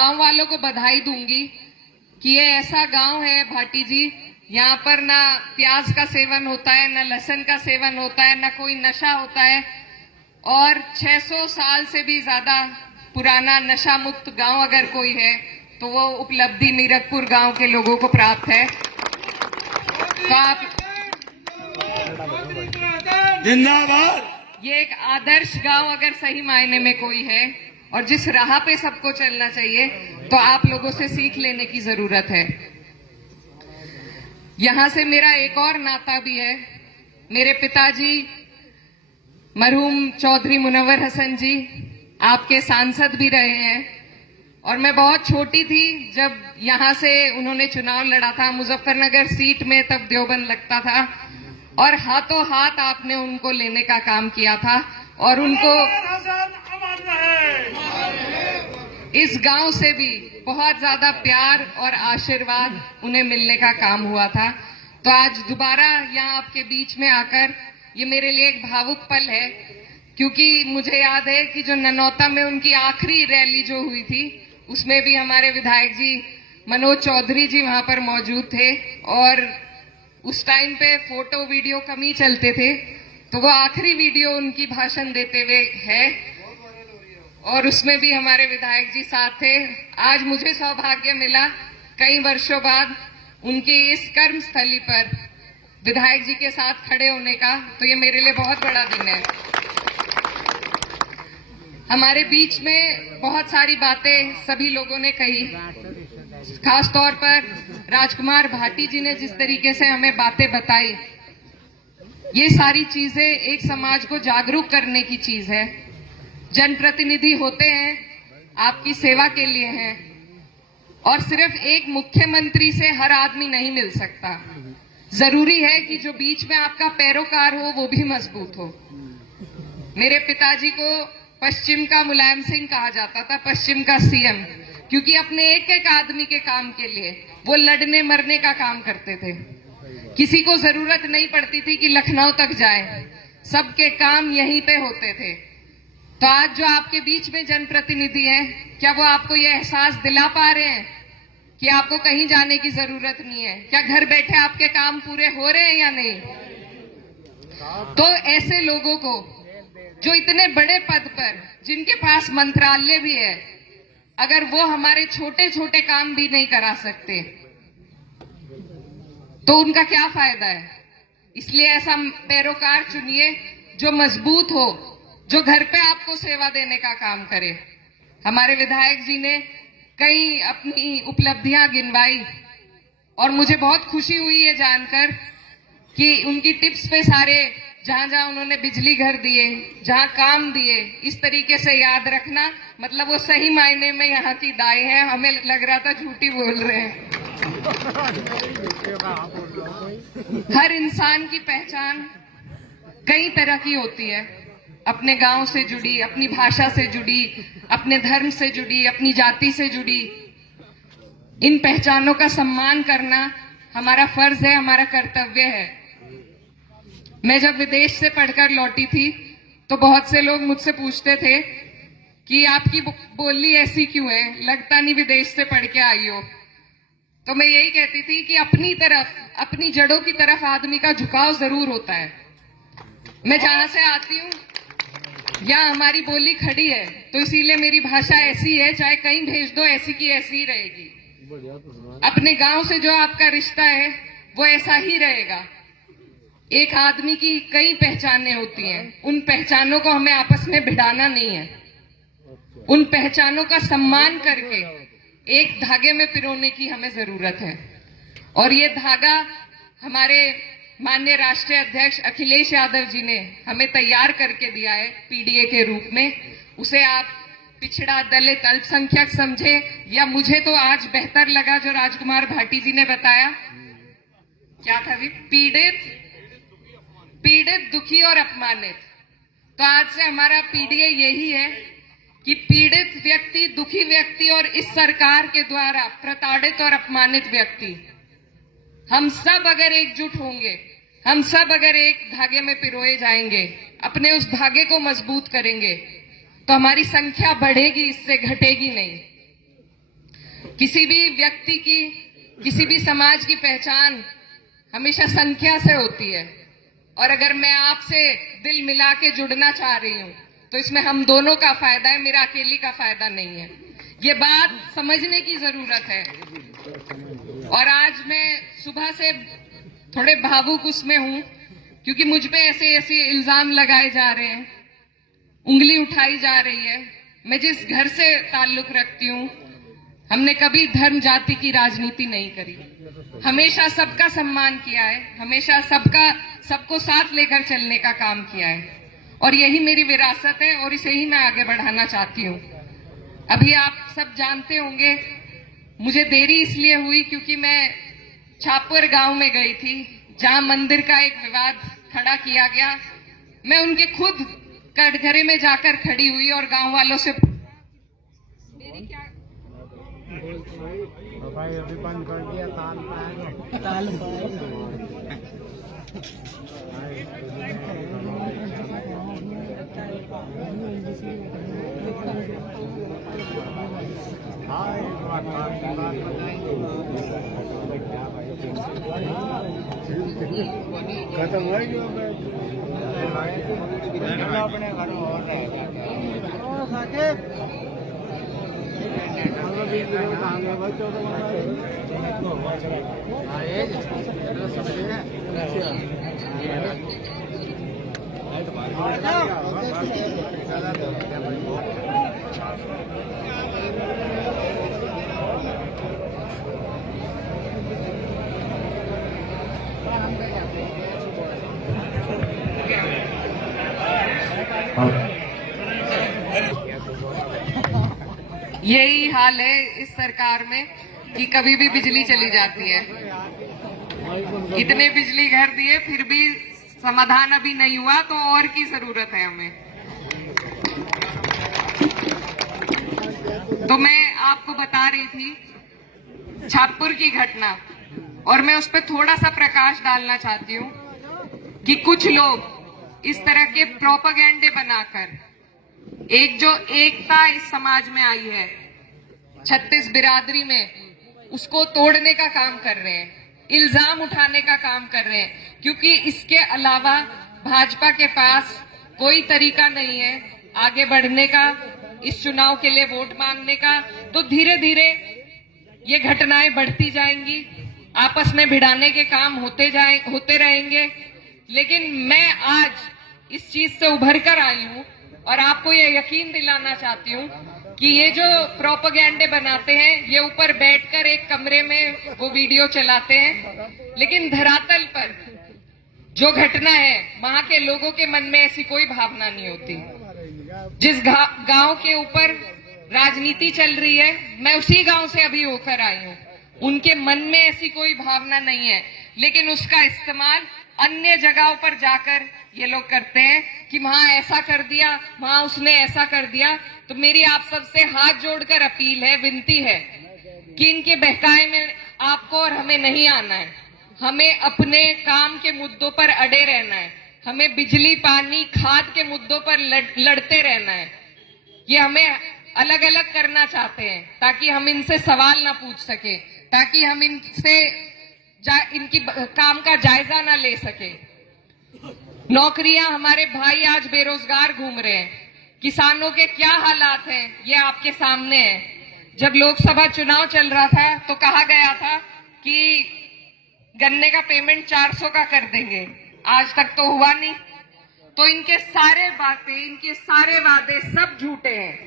गांव वालों को बधाई दूंगी कि ये ऐसा गांव है भाटी जी, यहाँ पर ना प्याज का सेवन होता है, ना लहसुन का सेवन होता है, ना कोई नशा होता है और 600 साल से भी ज्यादा पुराना नशा मुक्त गांव अगर कोई है तो वो उपलब्धि मीरकपुर गांव के लोगों को प्राप्त है। तो आप जिंदाबाद। ये एक आदर्श गांव अगर सही मायने में कोई है और जिस राह पे सबको चलना चाहिए तो आप लोगों से सीख लेने की जरूरत है। यहां से मेरा एक और नाता भी है। मेरे पिताजी मरहूम चौधरी मुनव्वर हसन जी आपके सांसद भी रहे हैं और मैं बहुत छोटी थी जब यहां से उन्होंने चुनाव लड़ा था मुजफ्फरनगर सीट में, तब देवबंद लगता था और हाथों हाथ आपने उनको लेने का काम किया था और उनको इस गांव से भी बहुत ज्यादा प्यार और आशीर्वाद उन्हें मिलने का काम हुआ था। तो आज दोबारा यहाँ आपके बीच में आकर ये मेरे लिए एक भावुक पल है, क्योंकि मुझे याद है कि जो ननौता में उनकी आखिरी रैली जो हुई थी उसमें भी हमारे विधायक जी मनोज चौधरी जी वहां पर मौजूद थे और उस टाइम पे फोटो वीडियो कम ही चलते थे, तो वो आखिरी वीडियो उनकी भाषण देते हुए है और उसमें भी हमारे विधायक जी साथ थे। आज मुझे सौभाग्य मिला कई वर्षों बाद उनकी इस कर्म स्थली पर विधायक जी के साथ खड़े होने का, तो ये मेरे लिए बहुत बड़ा दिन है। हमारे बीच में बहुत सारी बातें सभी लोगों ने कही, खास तौर पर राजकुमार भाटी जी ने जिस तरीके से हमें बातें बताई, ये सारी चीजें एक समाज को जागरूक करने की चीज है। जनप्रतिनिधि होते हैं, आपकी सेवा के लिए हैं और सिर्फ एक मुख्यमंत्री से हर आदमी नहीं मिल सकता। जरूरी है कि जो बीच में आपका पैरोकार हो वो भी मजबूत हो। मेरे पिताजी को पश्चिम का मुलायम सिंह कहा जाता था, पश्चिम का सीएम, क्योंकि अपने एक एक आदमी के काम के लिए वो लड़ने मरने का काम करते थे। किसी को जरूरत नहीं पड़ती थी कि लखनऊ तक जाए, सबके काम यहीं पे होते थे। तो आज जो आपके बीच में जनप्रतिनिधि हैं, क्या वो आपको ये एहसास दिला पा रहे हैं कि आपको कहीं जाने की जरूरत नहीं है? क्या घर बैठे आपके काम पूरे हो रहे हैं या नहीं? तो ऐसे लोगों को जो इतने बड़े पद पर, जिनके पास मंत्रालय भी है, अगर वो हमारे छोटे छोटे काम भी नहीं करा सकते तो उनका क्या फायदा है? इसलिए ऐसा पैरोकार चुनिए जो मजबूत हो, जो घर पे आपको सेवा देने का काम करे। हमारे विधायक जी ने कई अपनी उपलब्धियां गिनवाई और मुझे बहुत खुशी हुई ये जानकर कि उनकी टिप्स पे सारे जहां जहां उन्होंने बिजली घर दिए, जहां काम दिए, इस तरीके से याद रखना, मतलब वो सही मायने में यहाँ की दाई है। हमें लग रहा था झूठी बोल रहे हैं। हर इंसान की पहचान कई तरह की होती है, अपने गांव से जुड़ी, अपनी भाषा से जुड़ी, अपने धर्म से जुड़ी, अपनी जाति से जुड़ी। इन पहचानों का सम्मान करना हमारा फर्ज है, हमारा कर्तव्य है। मैं जब विदेश से पढ़कर लौटी थी तो बहुत से लोग मुझसे पूछते थे कि आपकी बोली ऐसी क्यों है, लगता नहीं विदेश से पढ़ के आई हो। तो मैं यही कहती थी कि अपनी तरफ, अपनी जड़ों की तरफ आदमी का झुकाव जरूर होता है। मैं जहां से आती हूँ यहाँ हमारी बोली खड़ी है, तो इसीलिए मेरी भाषा ऐसी है, चाहे कहीं भेज दो ऐसी की ऐसी ही रहेगी। अपने गांव से जो आपका रिश्ता है वो ऐसा ही रहेगा। एक आदमी की कई पहचानें होती हैं, उन पहचानों को हमें आपस में भिड़ाना नहीं है। उन पहचानों का सम्मान करके एक धागे में पिरोने की हमें जरूरत है और ये धागा हमारे माननीय राष्ट्रीय अध्यक्ष अखिलेश यादव जी ने हमें तैयार करके दिया है पीडीए के रूप में। उसे आप पिछड़ा, दलित, अल्पसंख्यक समझे या मुझे तो आज बेहतर लगा जो राजकुमार भाटी जी ने बताया, क्या था भी, पीड़ित, दुखी और अपमानित। तो आज से हमारा पीडीए यही है कि पीड़ित व्यक्ति, दुखी व्यक्ति और इस सरकार के द्वारा प्रताड़ित और अपमानित व्यक्ति, हम सब अगर एकजुट होंगे, हम सब अगर एक धागे में पिरोए जाएंगे, अपने उस धागे को मजबूत करेंगे, तो हमारी संख्या बढ़ेगी, इससे घटेगी नहीं। किसी भी व्यक्ति की, किसी भी समाज की पहचान हमेशा संख्या से होती है, और अगर मैं आपसे दिल मिला के जुड़ना चाह रही हूं तो इसमें हम दोनों का फायदा है, मेरा अकेली का फायदा नहीं है। ये बात समझने की जरूरत है। और आज मैं सुबह से थोड़े भावुक उसमें हूं, क्योंकि मुझ पे ऐसे ऐसे इल्जाम लगाए जा रहे हैं, उंगली उठाई जा रही है। मैं जिस घर से ताल्लुक रखती हूं, हमने कभी धर्म जाति की राजनीति नहीं करी, हमेशा सबका सम्मान किया है, हमेशा सबको साथ लेकर चलने का काम किया है, और यही मेरी विरासत है और इसे ही मैं आगे बढ़ाना चाहती हूँ। अभी आप सब जानते होंगे, मुझे देरी इसलिए हुई क्योंकि मैं छापर गांव में गई थी, जहां मंदिर का एक विवाद खड़ा किया गया। मैं उनके खुद कटघरे में जाकर खड़ी हुई और गांव वालों से मेरी क्या भाई अभी बंद कर दिया ताल खत्म हो गया अपने घर और यही हाल है इस सरकार में कि कभी भी बिजली चली जाती है। इतने बिजली घर दिए फिर भी समाधान अभी नहीं हुआ, तो और की जरूरत है हमें। तो मैं आपको बता रही थी छापुर की घटना, और मैं उस पर थोड़ा सा प्रकाश डालना चाहती हूँ कि कुछ लोग इस तरह के प्रोपेगेंडे बनाकर एक जो एकता इस समाज में आई है 36 बिरादरी में, उसको तोड़ने का काम कर रहे हैं, इल्जाम उठाने का काम कर रहे हैं, क्योंकि इसके अलावा भाजपा के पास कोई तरीका नहीं है आगे बढ़ने का, इस चुनाव के लिए वोट मांगने का। तो धीरे धीरे ये घटनाएं बढ़ती जाएंगी, आपस में भिड़ाने के काम होते रहेंगे। लेकिन मैं आज इस चीज से उभर कर आई हूं और आपको ये यकीन दिलाना चाहती हूँ कि ये जो प्रोपेगेंडे बनाते हैं, ये ऊपर बैठकर एक कमरे में वो वीडियो चलाते हैं, लेकिन धरातल पर जो घटना है वहां के लोगों के मन में ऐसी कोई भावना नहीं होती। जिस गांव के ऊपर राजनीति चल रही है, मैं उसी गांव से अभी होकर आई हूँ, उनके मन में ऐसी कोई भावना नहीं है, लेकिन उसका इस्तेमाल अन्य जगहों पर जाकर ये लोग करते हैं कि वहां ऐसा कर दिया, वहां उसने ऐसा कर दिया। तो मेरी आप सबसे हाथ जोड़कर अपील है, विनती है कि इनके बहकाए में आपको और हमें नहीं आना है। हमें अपने काम के मुद्दों पर अड़े रहना है, हमें बिजली, पानी, खाद के मुद्दों पर लड़ते रहना है। ये हमें अलग अलग करना चाहते हैं ताकि हम इनसे सवाल ना पूछ सके, ताकि हम इनसे इनकी काम का जायजा ना ले सके। नौकरियां, हमारे भाई आज बेरोजगार घूम रहे हैं, किसानों के क्या हालात हैं ये आपके सामने है। जब लोकसभा चुनाव चल रहा था तो कहा गया था कि गन्ने का पेमेंट 400 का कर देंगे, आज तक तो हुआ नहीं। तो इनके सारे बातें, इनके सारे वादे सब झूठे हैं।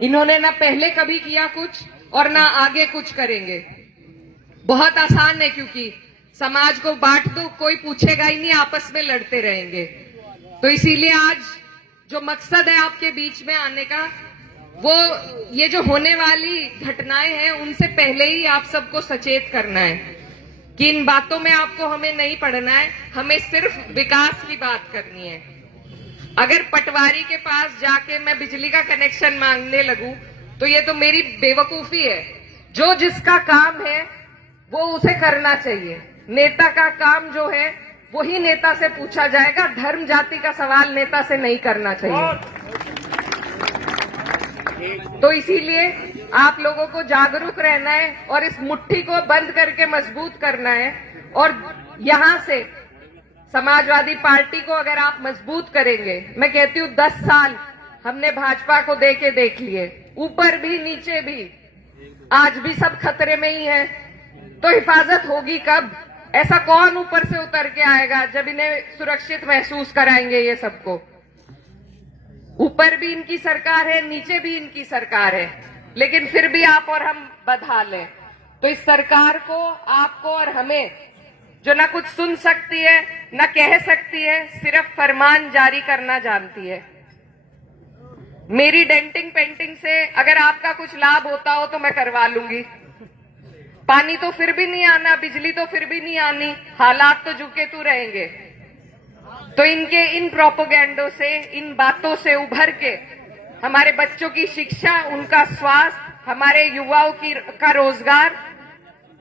इन्होंने ना पहले कभी किया कुछ और ना आगे कुछ करेंगे। बहुत आसान है, क्योंकि समाज को बांट दो, कोई पूछेगा ही नहीं, आपस में लड़ते रहेंगे। तो इसीलिए आज जो मकसद है आपके बीच में आने का, वो ये जो होने वाली घटनाएं हैं उनसे पहले ही आप सबको सचेत करना है कि इन बातों में आपको हमें नहीं पड़ना है, हमें सिर्फ विकास की बात करनी है। अगर पटवारी के पास जाके मैं बिजली का कनेक्शन मांगने लगूं तो ये तो मेरी बेवकूफी है। जो जिसका काम है वो उसे करना चाहिए। नेता का काम जो है वही नेता से पूछा जाएगा, धर्म जाति का सवाल नेता से नहीं करना चाहिए। तो इसीलिए आप लोगों को जागरूक रहना है और इस मुट्ठी को बंद करके मजबूत करना है। और यहां से समाजवादी पार्टी को अगर आप मजबूत करेंगे, मैं कहती हूं 10 साल हमने भाजपा को देख लिए, ऊपर भी नीचे भी, आज भी सब खतरे में ही है, तो हिफाजत होगी कब? ऐसा कौन ऊपर से उतर के आएगा जब इन्हें सुरक्षित महसूस कराएंगे? ये सबको ऊपर भी इनकी सरकार है, नीचे भी इनकी सरकार है, लेकिन फिर भी आप और हम बदहाल हैं। तो इस सरकार को, आपको और हमें, जो ना कुछ सुन सकती है ना कह सकती है, सिर्फ फरमान जारी करना जानती है। मेरी डेंटिंग पेंटिंग से अगर आपका कुछ लाभ होता हो तो मैं करवा लूंगी। पानी तो फिर भी नहीं आना, बिजली तो फिर भी नहीं आनी, हालात तो झुके तू रहेंगे। तो इनके इन प्रोपोगेंडो से, इन बातों से उभर के हमारे बच्चों की शिक्षा, उनका स्वास्थ्य, हमारे युवाओं का रोजगार,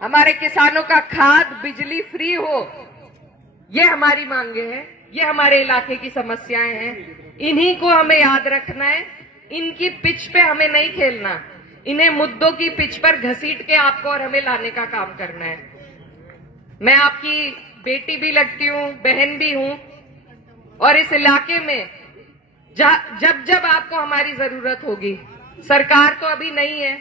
हमारे किसानों का खाद, बिजली फ्री हो, ये हमारी मांगे हैं, ये हमारे इलाके की समस्याएं हैं। इन्हीं को हमें याद रखना है। इनकी पिच पे हमें नहीं खेलना, इन्हें मुद्दों की पिच पर घसीट के आपको और हमें लाने का काम करना है। मैं आपकी बेटी भी लगती हूं, बहन भी हूं, और इस इलाके में जब जब आपको हमारी जरूरत होगी, सरकार तो अभी नहीं है।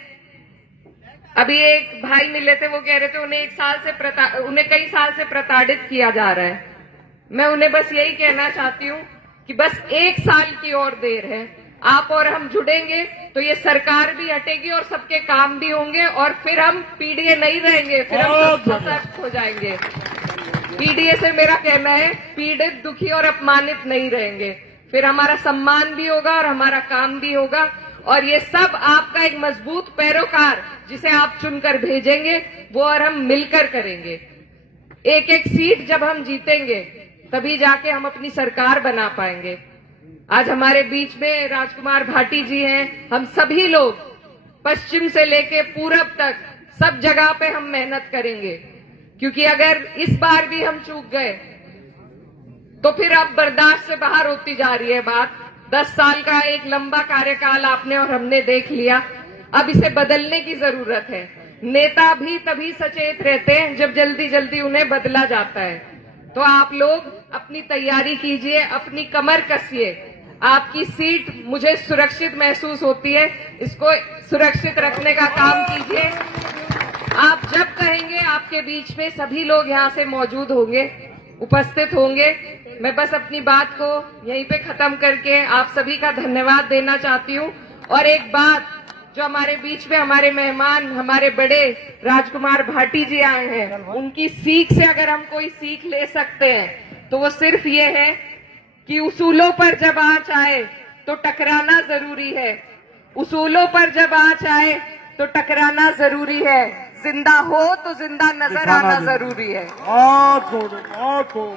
अभी एक भाई मिले थे, वो कह रहे थे उन्हें कई साल से प्रताड़ित किया जा रहा है। मैं उन्हें बस यही कहना चाहती हूँ कि बस 1 साल की और देर है, आप और हम जुड़ेंगे तो ये सरकार भी हटेगी और सबके काम भी होंगे, और फिर हम पीडीए नहीं रहेंगे, फिर हम सशक्त हो जाएंगे। पीडीए से मेरा कहना है, पीड़ित, दुखी और अपमानित नहीं रहेंगे, फिर हमारा सम्मान भी होगा और हमारा काम भी होगा। और ये सब आपका एक मजबूत पैरोकार जिसे आप चुनकर भेजेंगे, वो और हम मिलकर करेंगे। एक एक सीट जब हम जीतेंगे तभी जाके हम अपनी सरकार बना पाएंगे। आज हमारे बीच में राजकुमार भाटी जी हैं। हम सभी लोग पश्चिम से लेके पूरब तक सब जगह पे हम मेहनत करेंगे, क्योंकि अगर इस बार भी हम चूक गए तो फिर अब बर्दाश्त से बाहर होती जा रही है बात। 10 साल का एक लंबा कार्यकाल आपने और हमने देख लिया, अब इसे बदलने की जरूरत है। नेता भी तभी सचेत रहते हैं जब जल्दी जल्दी उन्हें बदला जाता है। तो आप लोग अपनी तैयारी कीजिए, अपनी कमर कसिए। आपकी सीट मुझे सुरक्षित महसूस होती है, इसको सुरक्षित रखने का काम कीजिए। आप जब कहेंगे, आपके बीच में सभी लोग यहाँ से मौजूद होंगे, उपस्थित होंगे। मैं बस अपनी बात को यहीं पे खत्म करके आप सभी का धन्यवाद देना चाहती हूँ। और एक बात, जो हमारे बीच में हमारे मेहमान, हमारे बड़े राजकुमार भाटी जी आए हैं, उनकी सीख से अगर हम कोई सीख ले सकते हैं तो वो सिर्फ ये है कि उसूलों पर जब आंच आए तो टकराना जरूरी है। उसूलों पर जब आंच आए तो टकराना जरूरी है। जिंदा हो तो जिंदा नजर आना जरूरी है। बहुत खूब।